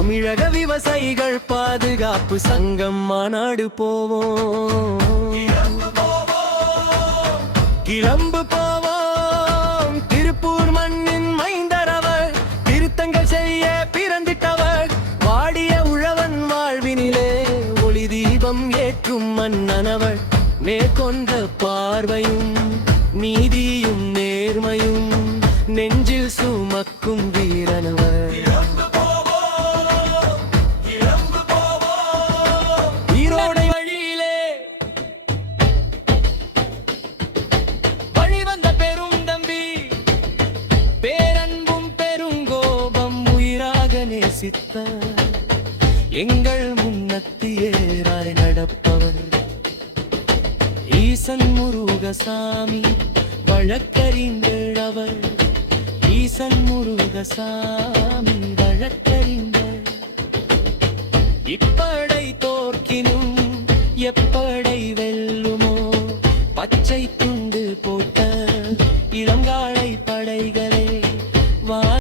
தமிழக விவசாயிகள் பாதுகாப்பு சங்கம் மாநாடு போவோம், கிளம்பு போவோம். திருப்பூர் மண்ணின் மைந்தரவர், திருத்தங்கள் செய்ய பிறந்திட்டவர். வாடிய உழவன் வாழ்வினிலே ஒளி தீபம் ஏற்றும் மன்னனவர். மேற்கொண்ட பார்வையும் நீதியும் நேர்மையும் நெஞ்சில் சுமக்கும் வீரனவர். ஈரோடை வழியிலே வழிவந்த பெரும் தம்பி, பேரன்பும் பெருங்கோபம் உயிராக நேசித்தார். எங்கள் முன்னத்தியேராய் நடப்பவர் ஈசன் முருகசாமி வழக்கறிஞர். ஈசன் முருகசாமி வழக்கறிஞர். இப்படை தோற்கினும் எப்படை வெல்லுமோ பச்சை